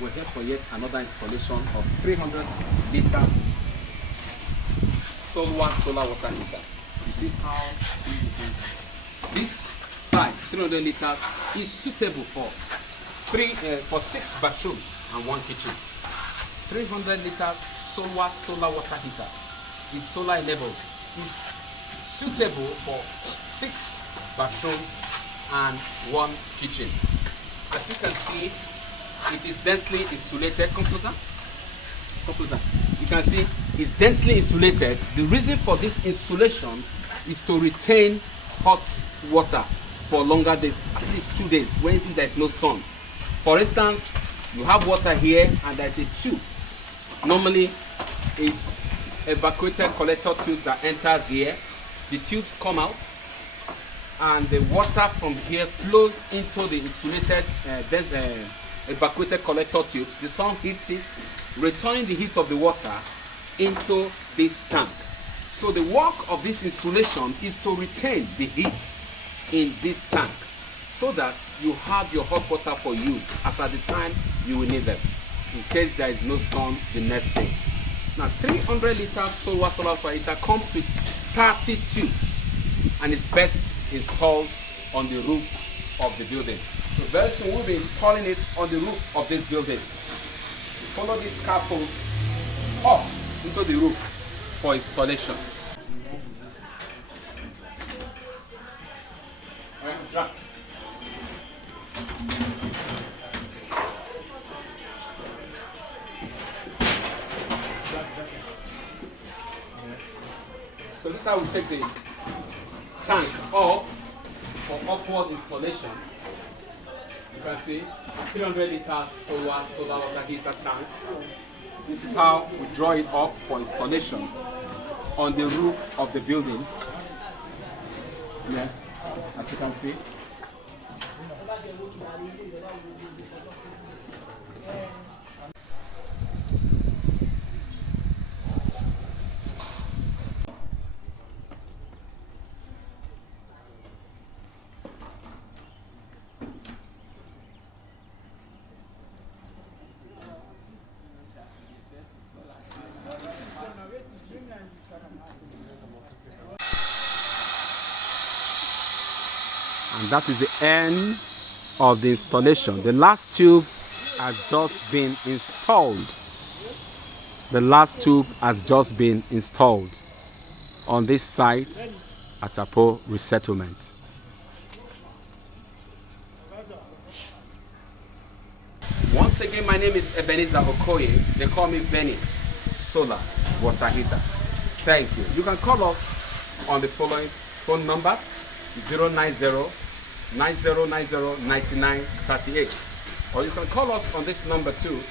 we're here for yet another installation of 300 liters SOLWAH solar water heater. You see how this size, 300 liters, is suitable for 6 bathrooms and 1 kitchen. 300 liters SOLWAH solar water heater is solar enabled, is suitable for 6 bathrooms and 1 kitchen. As you can see, it is densely insulated. Computer. You can see it's densely insulated. The reason for this insulation is to retain hot water for longer days, at least 2 days, when there is no sun. For instance, you have water here and there is a tube. Normally, it's evacuated collector tube that enters here. The tubes come out, and the water from here flows into the insulated evacuated collector tubes. The sun heats it, returning the heat of the water into this tank. So the work of this insulation is to retain the heat in this tank, so that you have your hot water for use as at the time you will need them, in case there is no sun the next day. Now, 300 liters SOLWAH solar water heater comes with 30 tubes and is best installed on the roof of the building. So very soon we'll be installing it on the roof of this building. Follow this scaffold up into the roof for installation. So this is how we take the tank up for upward installation. You can see 300 liters SOLWAH solar water heater tank. This is how we draw it up for installation on the roof of the building. Yes, as you can see. And that is the end of the installation. The last tube has just been installed. The last tube has just been installed on this site at Apo Resettlement. Once again, my name is Ebenezer Okoye. They call me Benny Solar Water Heater. Thank you. You can call us on the following phone numbers: 090-9090-9938, or you can call us on this number too,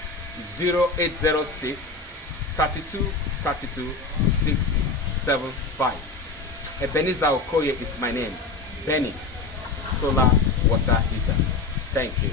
0806-3232-675. Ebenezer Okoye is my name. Benny Solar Water Heater. Thank you.